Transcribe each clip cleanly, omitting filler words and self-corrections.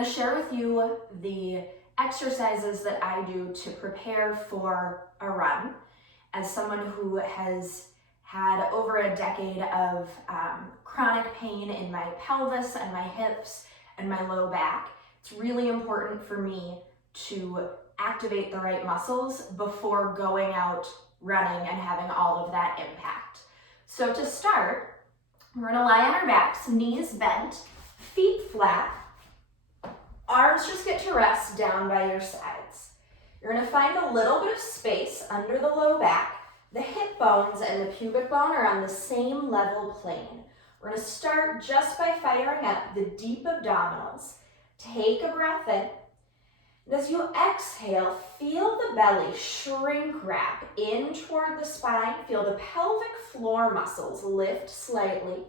going to share with you the exercises that I do to prepare for a run. As someone who has had over a decade of chronic pain in my pelvis and my hips and my low back, it's really important for me to activate the right muscles before going out running and having all of that impact. So to start, we're going to lie on our backs, knees bent, feet flat, arms just get to rest down by your sides. You're going to find a little bit of space under the low back. The hip bones and the pubic bone are on the same level plane. We're going to start just by firing up the deep abdominals. Take a breath in. And as you exhale, feel the belly shrink wrap in toward the spine. Feel the pelvic floor muscles lift slightly.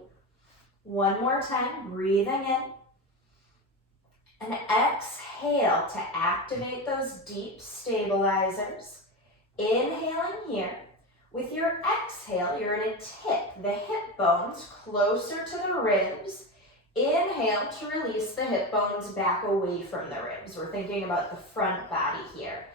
One more time, breathing in. And exhale to activate those deep stabilizers. Inhaling here. With your exhale, you're going to tip the hip bones closer to the ribs. Inhale to release the hip bones back away from the ribs. We're thinking about the front body here.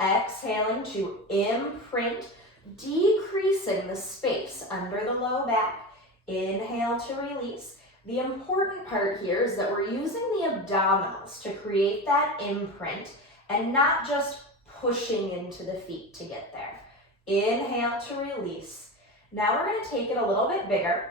Exhaling to imprint, decreasing the space under the low back. Inhale to release. The important part here is that we're using the abdominals to create that imprint and not just pushing into the feet to get there. Inhale to release. Now we're going to take it a little bit bigger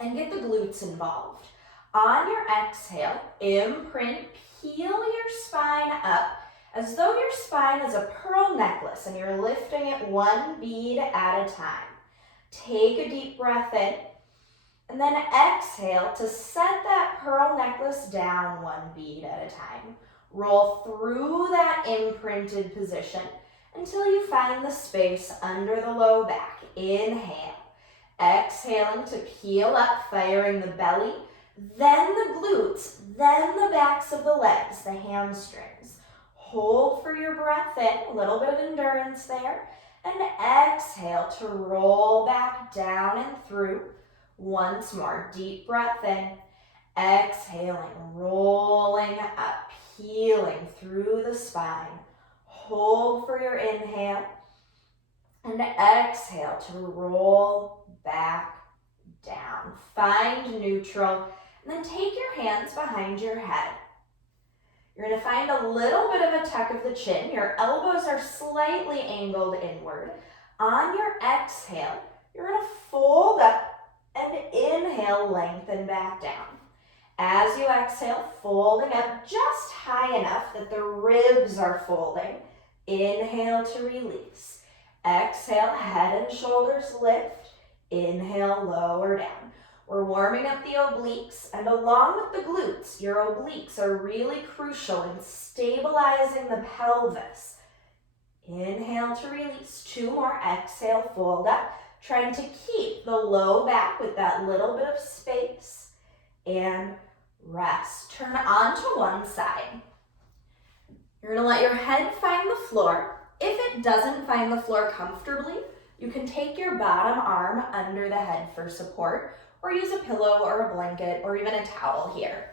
and get the glutes involved. On your exhale, imprint, peel your spine up as though your spine is a pearl necklace and you're lifting it one bead at a time. Take a deep breath in and then exhale to set that pearl necklace down one bead at a time. Roll through that imprinted position until you find the space under the low back. Inhale. Exhaling to peel up, firing the belly, then the glutes, then the backs of the legs, the hamstrings. Hold for your breath in, a little bit of endurance there, and exhale to roll back down and through. Once more, deep breath in, exhaling, rolling up, peeling through the spine. Hold for your inhale, and exhale to roll back down. Find neutral, and then take your hands behind your head. You're going to find a little bit of a tuck of the chin. Your elbows are slightly angled inward. On your exhale, you're going to fold up and inhale, lengthen back down. As you exhale, folding up just high enough that the ribs are folding. Inhale to release. Exhale, head and shoulders lift. Inhale, lower down. We're warming up the obliques, and along with the glutes, your obliques are really crucial in stabilizing the pelvis. Inhale to release. Two more. Exhale, fold up. Trying to keep the low back with that little bit of space. And rest. Turn onto one side. You're going to let your head find the floor. If it doesn't find the floor comfortably, you can take your bottom arm under the head for support, or use a pillow or a blanket or even a towel here.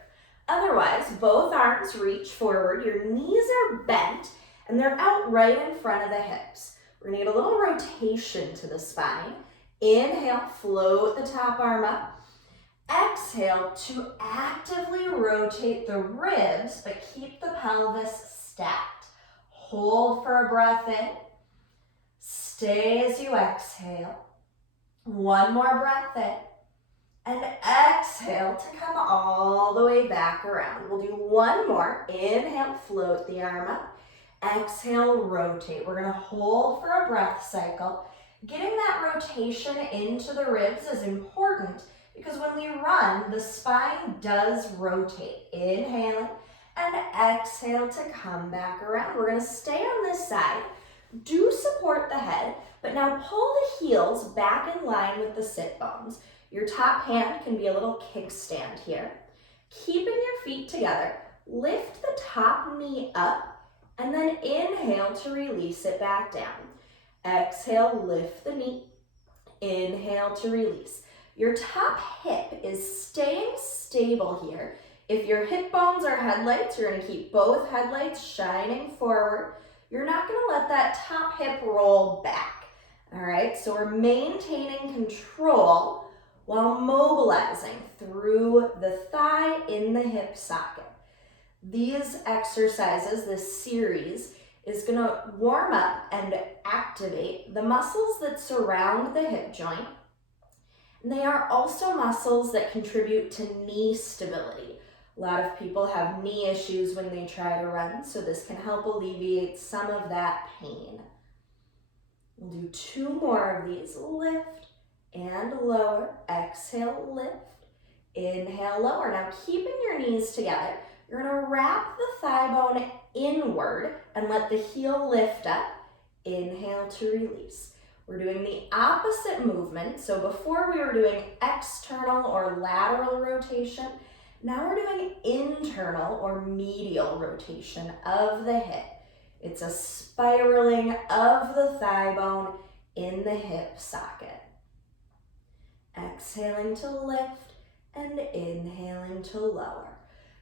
Otherwise, both arms reach forward, your knees are bent, and they're out right in front of the hips. We're going to get a little rotation to the spine. Inhale, float the top arm up. Exhale to actively rotate the ribs, but keep the pelvis stacked. Hold for a breath in. Stay as you exhale. One more breath in. And exhale to come all the way back around. We'll do one more. Inhale, float the arm up. Exhale, rotate. We're going to hold for a breath cycle. Getting that rotation into the ribs is important because when we run, the spine does rotate. Inhaling and exhale to come back around. We're going to stay on this side. Do support the head, but now pull the heels back in line with the sit bones. Your top hand can be a little kickstand here. Keeping your feet together, lift the top knee up, and then inhale to release it back down. Exhale, lift the knee. Inhale to release. Your top hip is staying stable here. If your hip bones are headlights, you're gonna keep both headlights shining forward. You're not gonna let that top hip roll back. All right, so we're maintaining control while mobilizing through the thigh in the hip socket. These exercises, this series, is gonna warm up and activate the muscles that surround the hip joint. And they are also muscles that contribute to knee stability. A lot of people have knee issues when they try to run, so this can help alleviate some of that pain. We'll do 2 more of these. Lift and lower. Exhale, lift. Inhale, lower. Now keeping your knees together, you're gonna wrap the thigh bone inward and let the heel lift up. Inhale to release. We're doing the opposite movement. So before we were doing external or lateral rotation, now we're doing internal or medial rotation of the hip. It's a spiraling of the thigh bone in the hip socket. Exhaling to lift and inhaling to lower.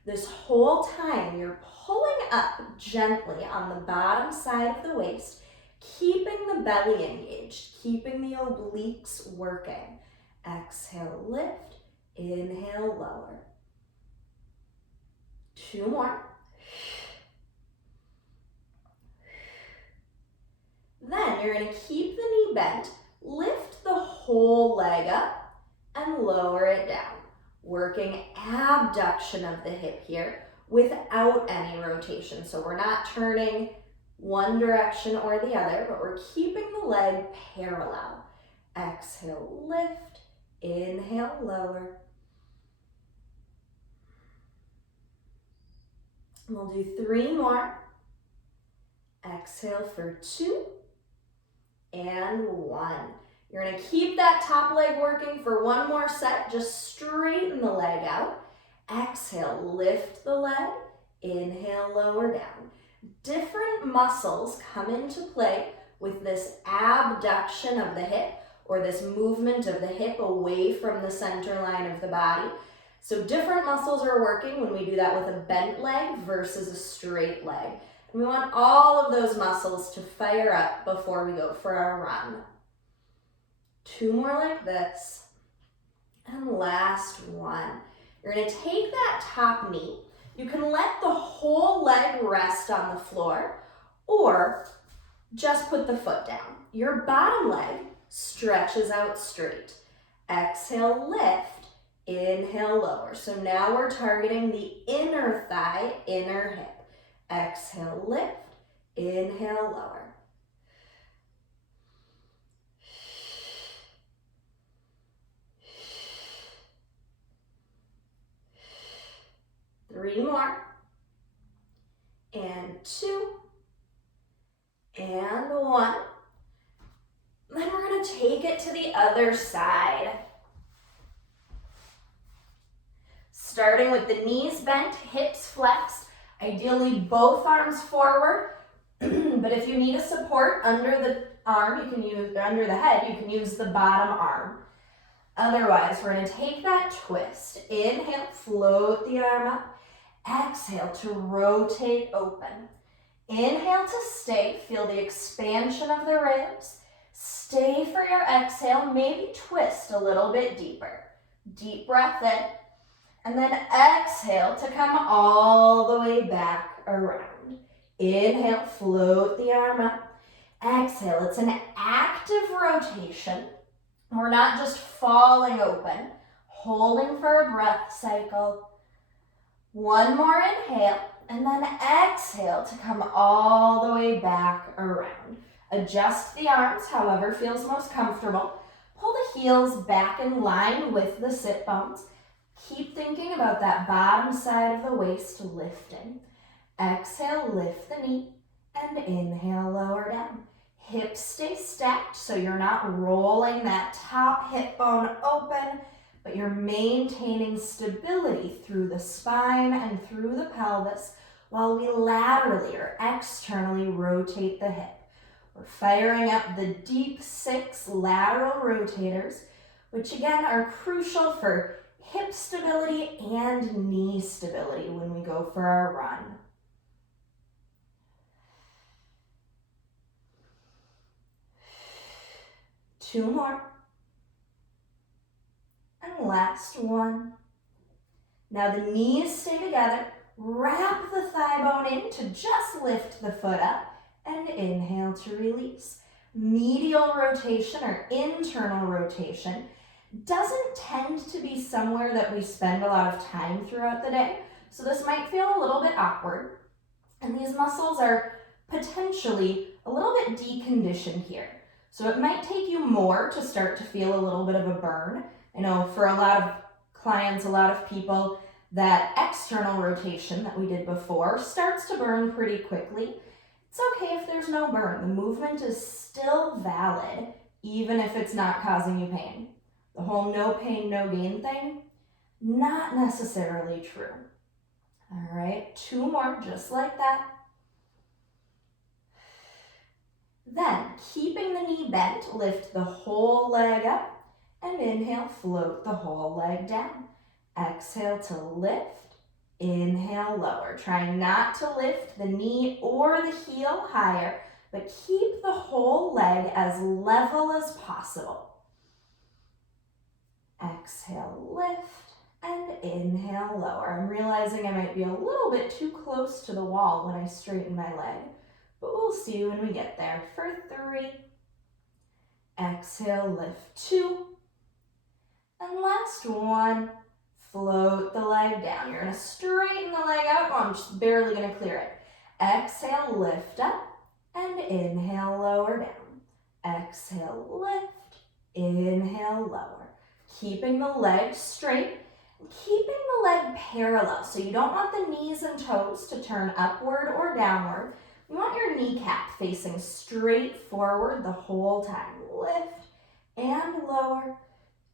This whole time you're pulling up gently on the bottom side of the waist, keeping the belly engaged, keeping the obliques working. Exhale, lift, inhale, lower. 2 more. Then you're going to keep the knee bent, lift the whole leg up, and lower it down. Working abduction of the hip here without any rotation. So we're not turning one direction or the other, but we're keeping the leg parallel. Exhale, lift, inhale, lower. And we'll do 3 more. Exhale for 2 and 1. You're gonna keep that top leg working for 1 more set. Just straighten the leg out. Exhale, lift the leg. Inhale, lower down. Different muscles come into play with this abduction of the hip, or this movement of the hip away from the center line of the body. So different muscles are working when we do that with a bent leg versus a straight leg. And we want all of those muscles to fire up before we go for our run. 2 more like this. And last one. You're gonna take that top knee. You can let the whole leg rest on the floor, or just put the foot down. Your bottom leg stretches out straight. Exhale, lift. Inhale, lower. So now we're targeting the inner thigh, inner hip. Exhale, lift. Inhale, lower. Three more. And 2. And 1. Then we're going to take it to the other side. Starting with the knees bent, hips flexed, ideally both arms forward. But if you need a support under the arm, you can use, or under the head, you can use the bottom arm. Otherwise, we're going to take that twist. Inhale, float the arm up. Exhale to rotate open. Inhale to stay, feel the expansion of the ribs. Stay for your exhale, maybe twist a little bit deeper. Deep breath in. And then exhale to come all the way back around. Inhale, float the arm up. Exhale, it's an active rotation. We're not just falling open, holding for a breath cycle. 1 more inhale, and then exhale to come all the way back around. Adjust the arms, however feels most comfortable. Pull the heels back in line with the sit bones. Keep thinking about that bottom side of the waist lifting. Exhale, lift the knee, and inhale, lower down. Hips stay stacked, so you're not rolling that top hip bone open, but you're maintaining stability through the spine and through the pelvis while we laterally or externally rotate the hip. We're firing up the deep 6 lateral rotators, which again are crucial for hip stability and knee stability when we go for our run. Two more. And last one. Now the knees stay together. Wrap the thigh bone in to just lift the foot up and inhale to release. Medial rotation or internal rotation doesn't tend to be somewhere that we spend a lot of time throughout the day, so this might feel a little bit awkward. And these muscles are potentially a little bit deconditioned here. So it might take you more to start to feel a little bit of a burn. I know for a lot of clients, a lot of people, that external rotation that we did before starts to burn pretty quickly. It's okay if there's no burn. The movement is still valid, even if it's not causing you pain. The whole no pain, no gain thing, not necessarily true. All right, two more just like that. Then, keeping the knee bent, lift the whole leg up and inhale, float the whole leg down. Exhale to lift, inhale, lower. Try not to lift the knee or the heel higher, but keep the whole leg as level as possible. Exhale, lift, and inhale, lower. I'm realizing I might be a little bit too close to the wall when I straighten my leg, but we'll see when we get there. For 3, exhale, lift 2, and last 1, float the leg down. You're gonna straighten the leg out. Oh, I'm just barely gonna clear it. Exhale, lift up, and inhale, lower down. Exhale, lift, inhale, lower. Keeping the leg straight, keeping the leg parallel. So you don't want the knees and toes to turn upward or downward. You want your kneecap facing straight forward the whole time. Lift and lower.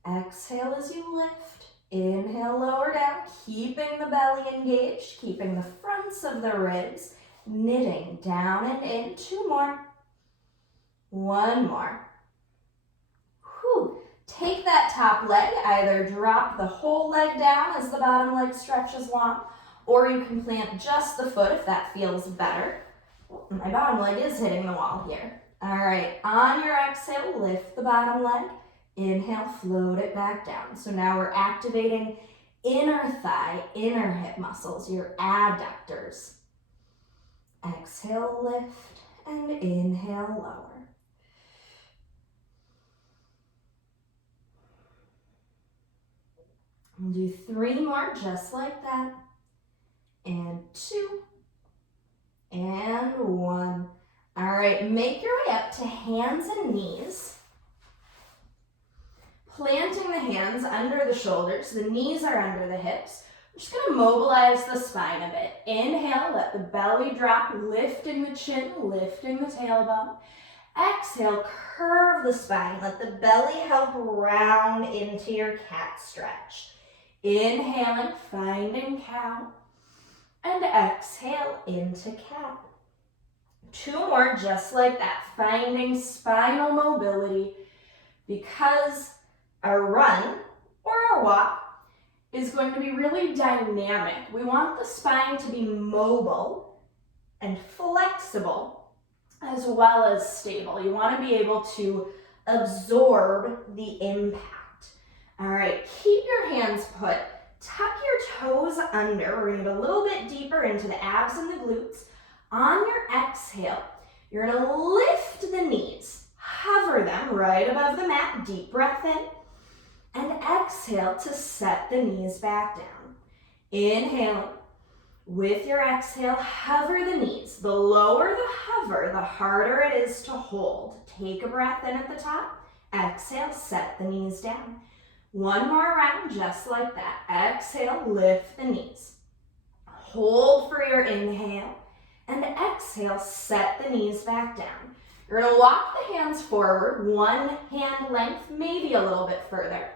Exhale as you lift. Inhale, lower down, keeping the belly engaged, keeping the fronts of the ribs, knitting down and in. 2 more. 1 more. Whew. Take that top leg, either drop the whole leg down as the bottom leg stretches long, or you can plant just the foot if that feels better. My bottom leg is hitting the wall here. All right, on your exhale, lift the bottom leg. Inhale, float it back down. So now we're activating inner thigh, inner hip muscles, your adductors. Exhale, lift, and inhale, lower. We'll do 3 more just like that. And 2. And 1. All right, make your way up to hands and knees. Planting the hands under the shoulders, the knees are under the hips. We're just gonna mobilize the spine a bit. Inhale, let the belly drop, lifting the chin, lifting the tailbone. Exhale, curve the spine. Let the belly help round into your cat stretch. Inhaling, finding cow. And exhale into cat. 2 more just like that, finding spinal mobility, because a run or a walk is going to be really dynamic. We want the spine to be mobile and flexible as well as stable. You want to be able to absorb the impact. All right, keep your hands put. Tuck your toes under. We're going to get a little bit deeper into the abs and the glutes. On your exhale, you're going to lift the knees. Hover them right above the mat. Deep breath in. And exhale to set the knees back down. Inhale. With your exhale, hover the knees. The lower the hover, the harder it is to hold. Take a breath in at the top. Exhale, set the knees down. 1 more round, just like that. Exhale, lift the knees. Hold for your inhale. And exhale, set the knees back down. You're going to walk the hands forward, 1 hand length, maybe a little bit further.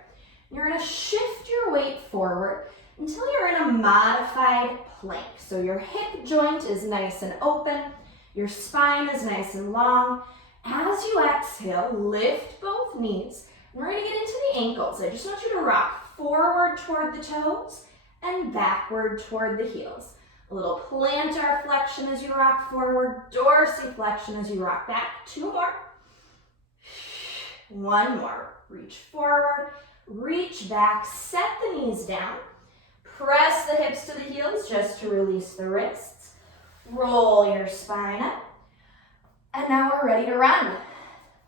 You're going to shift your weight forward until you're in a modified plank. So your hip joint is nice and open, your spine is nice and long. As you exhale, lift both knees. We're going to get into the ankles. I just want you to rock forward toward the toes and backward toward the heels. A little plantar flexion as you rock forward, dorsiflexion as you rock back. 2 more. 1 more. Reach forward, reach back, set the knees down. Press the hips to the heels just to release the wrists. Roll your spine up. And now we're ready to run.